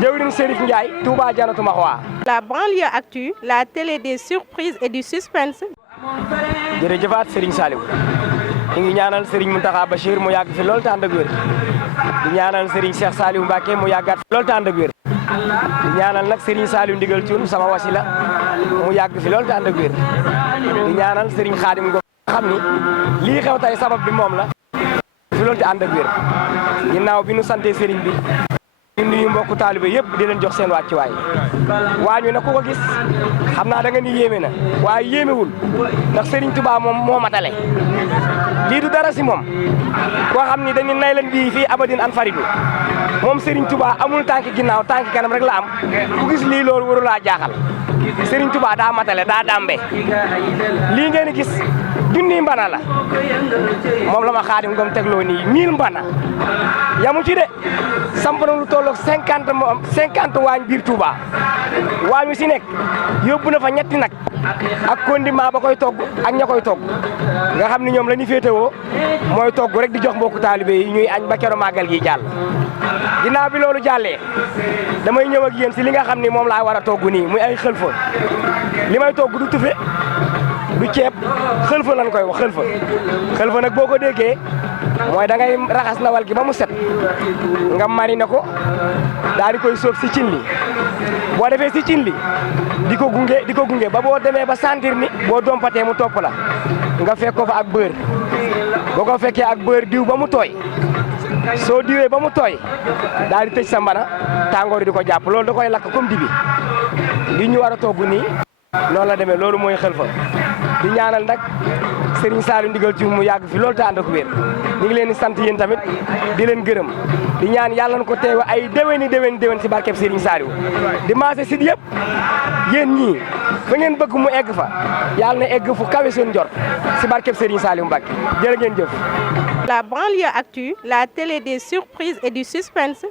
jëwriñ Serif Ndiaye Touba Janatu Mahwa. La banlieue actu, la télé des surprises et du suspense. jërëjëfaat Serigne Saliou ñu ngi ñaanal Serigne Mountakha Bachir mu yàgg fi lool te ànd ak wér di ñaanal Serigne Cheikh Saliou Mbacké mu yàggaat fi lool te ànd ak wér di ñaanal nag Serigne Saliou Ndigal Thioune sama wasila mu yàgg fi lool te ànd ak wér di ñaanal Serigne Khadim Ngom xam ni lii xew tey sabab bi moom la fi lool te ànd ak wér ginnaaw bi nu sante Serigne bi ñu nuyu mbokku taalibe yëpp di leen jox seen wàccuwaay waañu nag ku ko gis xam naa da nga ni yéeme na waaye yéemewul ndax Serigne Touba moom moo matale lii du dara si moom koo xam ni dañu nay leen bii fii abadin an faridu moom Serigne Touba amul tànki ginnaaw tànki kanam rek la am ku gis lii loolu waru laa jaaxal Serigne Touba daa matale daa dambe lii ngeen gis junni mbana la moom la ma Xaadim Ngom tegloo nii 1000 mbana yamu ci de samp na lu tolloog 50 waañ biir Touba waañu si nekk yóbbu na fa ñetti nag ak condiment ba koy togg ak ña koy togg nga xam ni ñoom la ñu féetewoo mooy togg rek di jox mbokku taalibe yi ñuy añ ba keroog màggal gi jàll. ginnaaw bi loolu jàllee damay ñëw ak yéen si li nga xam ni moom laa war a togg nii muy ay xëlfa li may togg du tufe du ceeb xëlfa lañ koy wax xëlfa nag boo ko déggee mooy da ngay raxas ndawal gi ba mu set nga mariner ko daal di koy sóob si cin li boo defee si cin li di ko gunge ba boo demee ba sentir ni boo dompatee mu topp la nga fekk ko fa ak beurre boo ko fekkee ak beurre diw ba mu tooy soo diwee ba mu tooy daal di tëj sa mbana tàngoor di ko jàpp loolu da koy lakk comme dibi li ñu war a togg nii noonu la demee loolu mooy xëlfa di ñaanal nag Serigne Saliou Ndigal Thioune mu yàgg fi loolu te ànd ak wér ñu ngi leen di sant yéen tamit di leen gërëm di ñaan yàlla na ko teewe ay déwén si barkeb Serigne Saliou di maase si yëpp yéen ñii fa ngeen bëgg mu egg fa yàlla na egg fu kawe seen njort si barkeb Serigne Saliou Mbacké jërë ngeen jëf. La banlieue actu, la télé des surprises et du suspense.